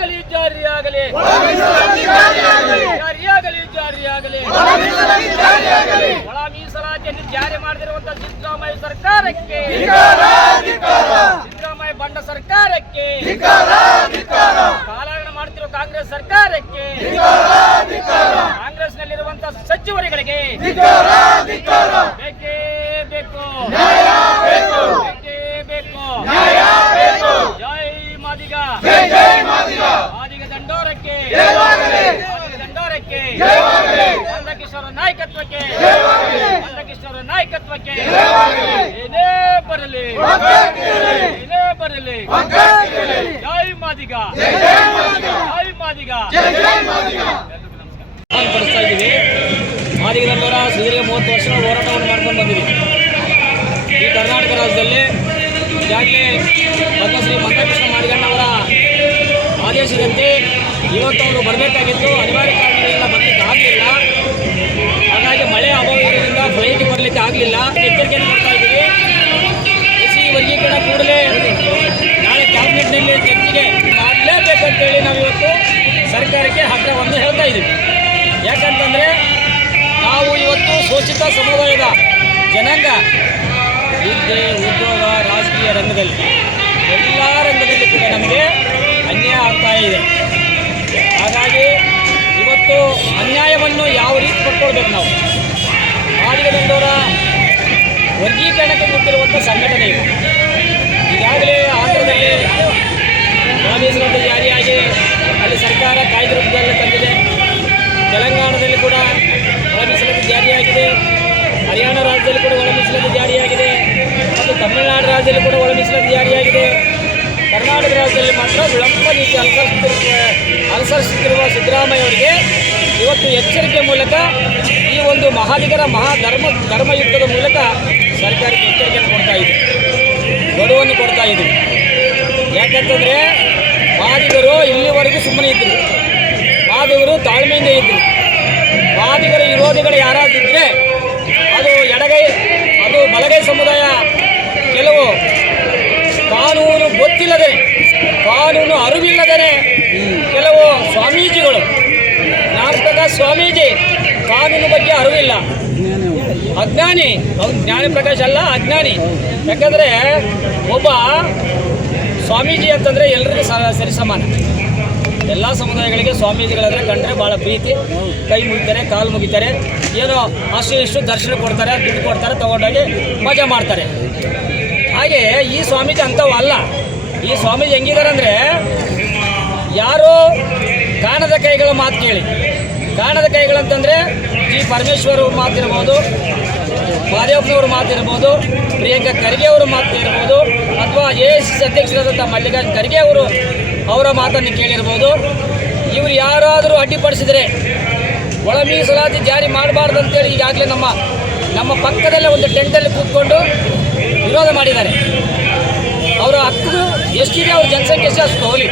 ಜಾರಿಯಾಗಲಿ ಜಾರಿಯಾಗಲಿ ಜಾರಿಯಾಗಲಿ ಜಾರಿಯಾಗಲಿ ಒಳ ಮೀಸಲಾತಿಯನ್ನು ಜಾರಿ ಮಾಡಿದಿರುವಂತಹ ಸಿದ್ದರಾಮಯ್ಯ ಸರ್ಕಾರಕ್ಕೆ. ಸಿದ್ದರಾಮಯ್ಯ ಬಂಡ ಸರ್ಕಾರಕ್ಕೆ. ಕಾಲಹರಣ ಮಾಡ್ತಿರುವ ಕಾಂಗ್ರೆಸ್ ಸರ್ಕಾರಕ್ಕೆ. ಕಾಂಗ್ರೆಸ್ ಕಾಂಗ್ರೆಸ್ನಲ್ಲಿರುವಂತಹ ಸಚಿವರುಗಳಿಗೆ. ಬೇಕೇ ಬೇಕು. ನಾಯಕತ್ವಕ್ಕೆ. ಮಂದಕಿಶೋರ ನಾಯಕತ್ವಕ್ಕೆ. ಏನೇ ಬರಲಿ. ಏನೇ ಬರಲಿ. ಜೈ ಮಾದಿಗ. ಜೈ ಮಾದಿಗ. ಪಡಿಸ್ತಾ ಇದ್ದೀವಿ. ಮಾದಿಗದವರ ಸುದೀರ್ಘ ಮೂವತ್ತು ವರ್ಷಗಳ ಹೋರಾಟವನ್ನು ಮಾಡ್ಕೊಂಡು ಬಂದಿದ್ದೀವಿ. ಈ ಕರ್ನಾಟಕ ರಾಜ್ಯದಲ್ಲಿ ಈಗಾಗಲೇ ಪದ್ಮಶ್ರೀ ಮಂದಕೃಷ್ಣ ಮಾದಿಗಣ್ಣವರ ಆದೇಶದಂತೆ ಇವತ್ತು ಅವರು ಬರಬೇಕಾಗಿತ್ತು. ಅನಿವಾರ್ಯ ಕಾರಣಗಳಿಂದ ಬರ್ಲಿಕ್ಕೆ ಆಗಲಿಲ್ಲ. ಹಾಗಾಗಿ ಮಳೆ ಅಭಾವ ಇರೋದ್ರಿಂದ ಫ್ಲೈಟ್ ಬರಲಿಕ್ಕೆ ಆಗಲಿಲ್ಲ. ಎಚ್ಚರಿಕೆಯನ್ನು ಕೊಡ್ತಾ ಇದ್ದೀವಿ. ಎಸ್ ವರ್ಗೀಕರಣ ಕೂಡಲೇ ನಾಳೆ ಕ್ಯಾಬಿನೆಟ್ನಲ್ಲಿ ಚರ್ಚೆಗೆ ಮಾಡಲೇಬೇಕಂತೇಳಿ ನಾವು ಇವತ್ತು ಸರ್ಕಾರಕ್ಕೆ ಆಗ್ರಹವನ್ನು ಹೇಳ್ತಾ ಇದ್ದೀವಿ. ಯಾಕಂತಂದರೆ ನಾವು ಇವತ್ತು ಶೋಷಿತ ಸಮುದಾಯದ ಜನಾಂಗ. ವಿದ್ಯೆ ಉದ್ಯೋಗ ರಾಜಕೀಯ ರಂಗದಲ್ಲಿ. ಎಲ್ಲ ರಂಗದಲ್ಲಿ ಕೂಡ ನಮಗೆ ಅನ್ಯಾಯ ಆಗ್ತಾ ಇದೆ. ಅನ್ಯಾಯವನ್ನು ಯಾವ ರೀತಿ ಪಡ್ಕೊಳ್ಬೇಕು ನಾವು? ಮಾದಿಗದಂಡವರ ವರ್ಗೀಕರಣಕ್ಕೆ ಕೊಟ್ಟಿರುವಂಥ ಸಂಘಟನೆ ಇದು. ಈಗಾಗಲೇ ಆಂಧ್ರದಲ್ಲಿ ಮೀಸಲಾತಿ ಜಾರಿಯಾಗಿ ಅಲ್ಲಿ ಸರ್ಕಾರ ಕಾಯ್ದೆ ರೂಪದಲ್ಲಿ ತಂದಿದೆ. ತೆಲಂಗಾಣದಲ್ಲಿ ಕೂಡ ಒಳ ಜಾರಿಯಾಗಿದೆ. ಹರಿಯಾಣ ರಾಜ್ಯದಲ್ಲಿ ಕೂಡ ಒಳ ಜಾರಿಯಾಗಿದೆ. ಮತ್ತು ತಮಿಳುನಾಡು ರಾಜ್ಯದಲ್ಲಿ ಕೂಡ ಒಳ ಜಾರಿಯಾಗಿದೆ. ಕರ್ನಾಟಕ ರಾಜ್ಯದಲ್ಲಿ ಮಾತ್ರ ವಿಳಂಬ ನೀತಿ ಅನುಸರಿಸುತ್ತಿರುವ ಅನುಸರಿಸುತ್ತಿರುವ ಸಿದ್ದರಾಮಯ್ಯ ಅವರಿಗೆ ಇವತ್ತು ಎಚ್ಚರಿಕೆ ಮೂಲಕ ಈ ಒಂದು ಮಹಾದಿಗರ ಮಹಾ ಧರ್ಮ ಧರ್ಮಯುದ್ಧದ ಮೂಲಕ ಸರ್ಕಾರಕ್ಕೆ ಎಚ್ಚರಿಕೆಯನ್ನು ಕೊಡ್ತಾ ಇದೆ. ಗಡುವನ್ನು ಕೊಡ್ತಾ ಇದೆ. ಯಾಕಂತಂದರೆ ಮಾದಿಗರು ಇಲ್ಲಿವರೆಗೂ ಸುಮ್ಮನೆ ಇದ್ದರು ಮಾದಿಗರು ತಾಳ್ಮೆಯಿಂದ ಇದ್ದರು ಮಾದಿಗರ ವಿರೋಧಿಗಳು ಯಾರಾದಿದ್ದರೆ ಅದು ಎಡಗೈ, ಅದು ಬಲಗೈ ಸಮುದಾಯ ಕೆಲವು ಕಾನೂನು ಗೊತ್ತಿಲ್ಲದೆ, ಕಾನೂನು ಅರಿವಿಲ್ಲದೇ ಕೆಲವು ಸ್ವಾಮೀಜಿಗಳು ನಾಟಕ ಸ್ವಾಮೀಜಿ, ಕಾನೂನು ಬಗ್ಗೆ ಅರಿವಿಲ್ಲ. ಅಜ್ಞಾನಿ ಅವ್ನು ಜ್ಞಾನಿ ಪ್ರಕಾಶ್ ಅಲ್ಲ, ಅಜ್ಞಾನಿ. ಯಾಕಂದರೆ ಒಬ್ಬ ಸ್ವಾಮೀಜಿ ಅಂತಂದರೆ ಎಲ್ರಿಗೂ ಸರಿ ಸಮಾನ. ಎಲ್ಲ ಸಮುದಾಯಗಳಿಗೆ ಸ್ವಾಮೀಜಿಗಳಂದರೆ ಕಂಡ್ರೆ ಭಾಳ ಪ್ರೀತಿ. ಕೈ ಮುಗಿತಾರೆ, ಕಾಲು ಮುಗಿತಾರೆ. ಏನೋ ಅಷ್ಟು ಇಷ್ಟು ದರ್ಶನ ಕೊಡ್ತಾರೆ, ದುಡ್ಡು ಕೊಡ್ತಾರೆ, ತೊಗೊಂಡೋಗಿ ಮಜಾ ಮಾಡ್ತಾರೆ. ಹಾಗೆ ಈ ಸ್ವಾಮೀಜಿ ಅಂಥವು ಅಲ್ಲ. ಈ ಸ್ವಾಮೀಜಿ ಹೆಂಗಿದ್ದಾರೆ ಅಂದರೆ ಯಾರೋ ಕಾಣದ ಕೈಗಳ ಮಾತು ಕೇಳಿ. ಕಾಣದ ಕೈಗಳಂತಂದರೆ ಜಿ ಪರಮೇಶ್ವರ್ ಅವ್ರ ಮಾತಿರ್ಬೋದು ಮಾದೇವಪ್ಪನವ್ರ ಮಾತಿರ್ಬೋದು ಪ್ರಿಯಾಂಕಾ ಖರ್ಗೆ ಅವರ ಮಾತು ಇರ್ಬೋದು, ಅಥವಾ ಎ ಎಸ್ ಎಸ್ ಅಧ್ಯಕ್ಷರಾದಂಥ ಮಲ್ಲಿಕಾರ್ಜುನ ಖರ್ಗೆ ಅವರು ಅವರ ಮಾತನ್ನು ಕೇಳಿರ್ಬೋದು. ಇವರು ಯಾರಾದರೂ ಅಡ್ಡಿಪಡಿಸಿದರೆ ಒಳ ಮೀಸಲಾತಿ ಜಾರಿ ಮಾಡಬಾರ್ದು ಅಂತೇಳಿ ಈಗಾಗಲೇ ನಮ್ಮ ನಮ್ಮ ಪಕ್ಕದಲ್ಲೇ ಒಂದು ಟೆಂಟಲ್ಲಿ ಕೂತ್ಕೊಂಡು ವಿರೋಧ ಮಾಡಿದ್ದಾರೆ. ಅವರ ಹಕ್ಕು ಎಷ್ಟಿದೆ ಅವ್ರ ಜನಸಂಖ್ಯೆ ಅಷ್ಟು ತಗೊಳ್ಳಿ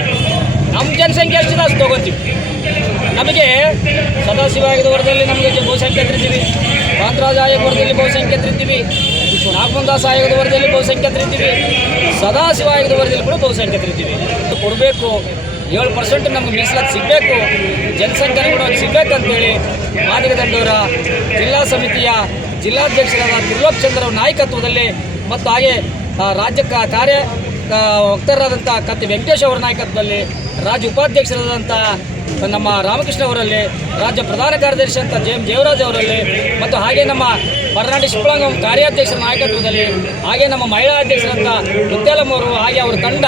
ನಮ್ಮ ಜನಸಂಖ್ಯೆ ಎಷ್ಟು ಅಷ್ಟು ತೊಗೊತೀವಿ ನಮಗೆ ಸದಾಶಿವ ಆಯೋಗದ ನಮಗೆ ಬಹುಸಂಖ್ಯಾತರಿದ್ದೀವಿ ಕಾಂತರಾಜ ಆಯೋಗ ವರದಲ್ಲಿ ಬಹುಸಂಖ್ಯಾತರಿದ್ದೀವಿ ನಾಗಮಂದಾಸ್ ಆಯೋಗದ ವರದಲ್ಲಿ ಬಹುಸಂಖ್ಯಾತರಿದ್ದೀವಿ ಸದಾಶಿವ ಆಯೋಗದ ವರದಲ್ಲಿ ಕೂಡ ಬಹುಸಂಖ್ಯಾತರಿದ್ದೀವಿ ಕೊಡಬೇಕು. ಏಳು ಪರ್ಸೆಂಟ್ ನಮ್ಗೆ ಮೀಸಲಾತಿ ಸಿಗಬೇಕು. ಜನಸಂಖ್ಯೆ ಕೂಡ ಸಿಗಬೇಕಂತೇಳಿ ಮಾದಿಗ ದಂಡೂರ, ಜಿಲ್ಲಾ ಸಮಿತಿಯ ಜಿಲ್ಲಾಧ್ಯಕ್ಷರಾದ ತ್ರಿಲೋಕ್ ಚಂದ್ರ ನಾಯಕತ್ವದಲ್ಲಿ ಮತ್ತು ಹಾಗೆ ರಾಜ್ಯ ಕಾರ್ಯ ವಕ್ತಾರರಾದಂಥ ಕತ್ತಿ ವೆಂಕಟೇಶ್ ಅವರ ನಾಯಕತ್ವದಲ್ಲಿ ರಾಜ್ಯ ಉಪಾಧ್ಯಕ್ಷರಾದಂಥ ನಮ್ಮ ರಾಮಕೃಷ್ಣ ಅವರಲ್ಲಿ, ರಾಜ್ಯ ಪ್ರಧಾನ ಕಾರ್ಯದರ್ಶಿ ಅಂತ ಜೆ ಎಂ ದೇವರಾಜ್ ಅವರಲ್ಲಿ, ಮತ್ತು ಹಾಗೆ ನಮ್ಮ ಹೊರನಾಡಿ ಶಿವಳಂಗಂ ಕಾರ್ಯಾಧ್ಯಕ್ಷರ ನಾಯಕತ್ವದಲ್ಲಿ, ಹಾಗೆ ನಮ್ಮ ಮಹಿಳಾ ಅಧ್ಯಕ್ಷರಂತ ಮುತ್ಯಾಲಮ್ಮ ಅವರು, ಹಾಗೆ ಅವರ ತಂಡ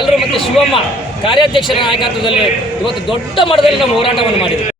ಎಲ್ಲರೂ ಮತ್ತು ಶಿವಮ್ಮ ಕಾರ್ಯಾಧ್ಯಕ್ಷರ ನಾಯಕತ್ವದಲ್ಲಿ ಇವತ್ತು ದೊಡ್ಡ ಮಟ್ಟದಲ್ಲಿ ನಮ್ಮ ಹೋರಾಟವನ್ನು ಮಾಡಿದ್ದೀವಿ